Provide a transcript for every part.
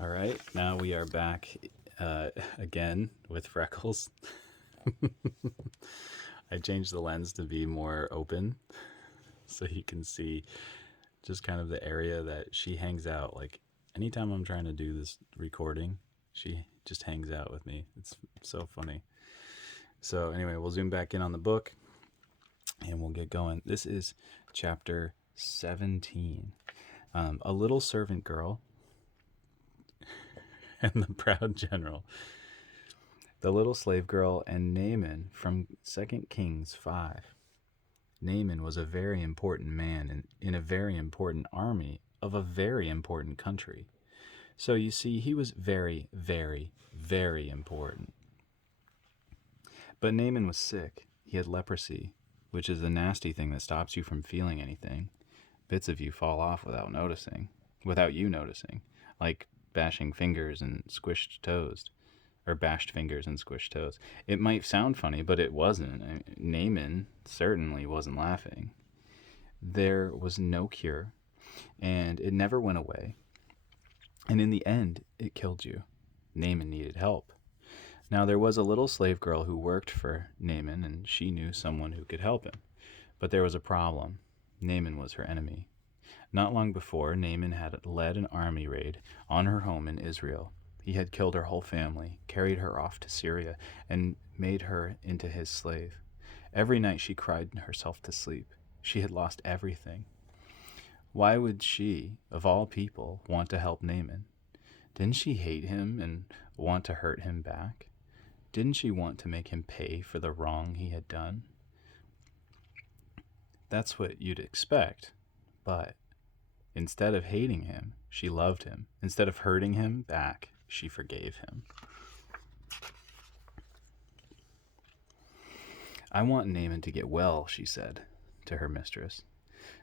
All right, now we are back again with Freckles. I changed the lens to be more open so you can see just kind of the area that she hangs out. Like anytime I'm trying to do this recording, she just hangs out with me. It's so funny. So, anyway, we'll zoom back in on the book and we'll get going. This is chapter 17. A little servant girl and the proud general. The little slave girl and Naaman from 2 Kings 5. Naaman was a very important man in a very important army of a very important country. So you see, he was very, very, very important. But Naaman was sick. He had leprosy, which is a nasty thing that stops you from feeling anything. Bits of you fall off without you noticing, like bashing fingers and squished toes. Or bashed fingers and squished toes. It might sound funny, but it wasn't. Naaman certainly wasn't laughing. There was no cure, and it never went away. And in the end, it killed you. Naaman needed help. Now, there was a little slave girl who worked for Naaman, and she knew someone who could help him. But there was a problem. Naaman was her enemy. Not long before, Naaman had led an army raid on her home in Israel. He had killed her whole family, carried her off to Syria, and made her into his slave. Every night she cried herself to sleep. She had lost everything. Why would she, of all people, want to help Naaman? Didn't she hate him and want to hurt him back? Didn't she want to make him pay for the wrong he had done? That's what you'd expect, but instead of hating him, she loved him. Instead of hurting him back, she forgave him. I want Naaman to get well, she said to her mistress.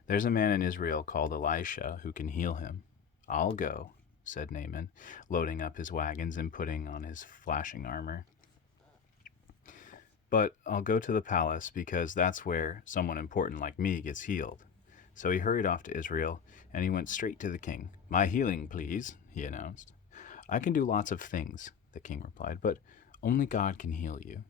There's a man in Israel called Elisha who can heal him. I'll go, said Naaman, loading up his wagons and putting on his flashing armor. But I'll go to the palace because that's where someone important like me gets healed. So he hurried off to Israel, and he went straight to the king. My healing, please, he announced. I can do lots of things, the king replied, but only God can heal you.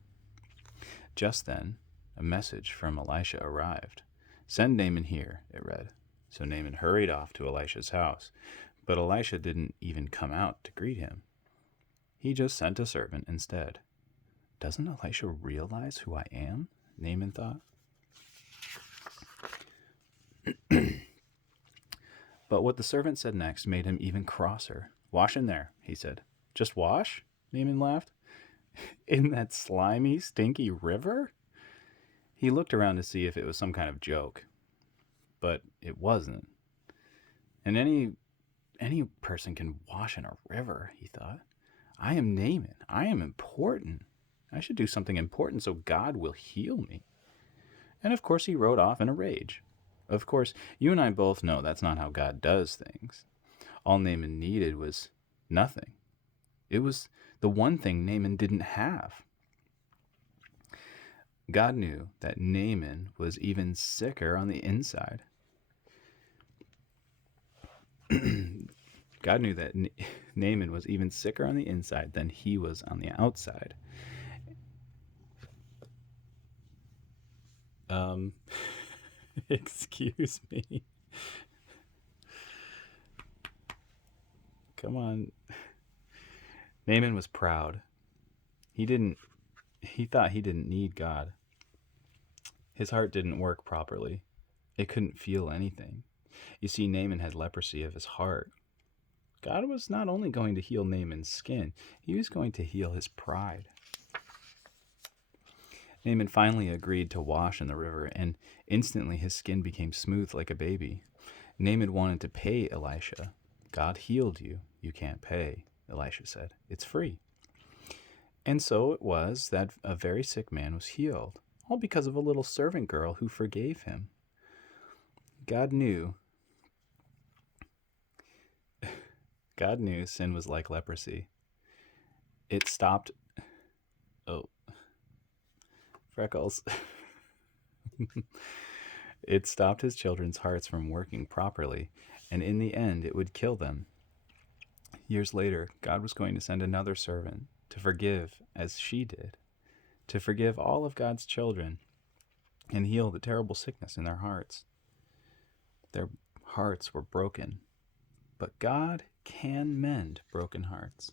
Just then, a message from Elisha arrived. Send Naaman here, it read. So Naaman hurried off to Elisha's house, but Elisha didn't even come out to greet him. He just sent a servant instead. Doesn't Elisha realize who I am? Naaman thought. But what the servant said next made him even crosser. Wash in there, he said. Just wash? Naaman laughed. In that slimy, stinky river? He looked around to see if it was some kind of joke, but it wasn't. And any person can wash in a river, he thought. I am Naaman. I am important. I should do something important so God will heal me. And of course he rode off in a rage. Of course, you and I both know that's not how God does things. All Naaman needed was nothing. It was the one thing Naaman didn't have. God knew that Naaman was even sicker on the inside. God knew that Naaman was even sicker on the inside than he was on the outside. Excuse me. Come on. Naaman was proud. He thought he didn't need God. His heart didn't work properly. It couldn't feel anything. You see, Naaman had leprosy of his heart. God was not only going to heal Naaman's skin, he was going to heal his pride. Naaman finally agreed to wash in the river, and instantly his skin became smooth like a baby. Naaman wanted to pay Elisha. God healed you. You can't pay, Elisha said. It's free. And so it was that a very sick man was healed, all because of a little servant girl who forgave him. God knew sin was like leprosy. It stopped... Oh, Freckles. It stopped his children's hearts from working properly, and in the end it would kill them. Years later, God was going to send another servant to forgive as she did, to forgive all of God's children and heal the terrible sickness in their hearts. Their hearts were broken, but God can mend broken hearts.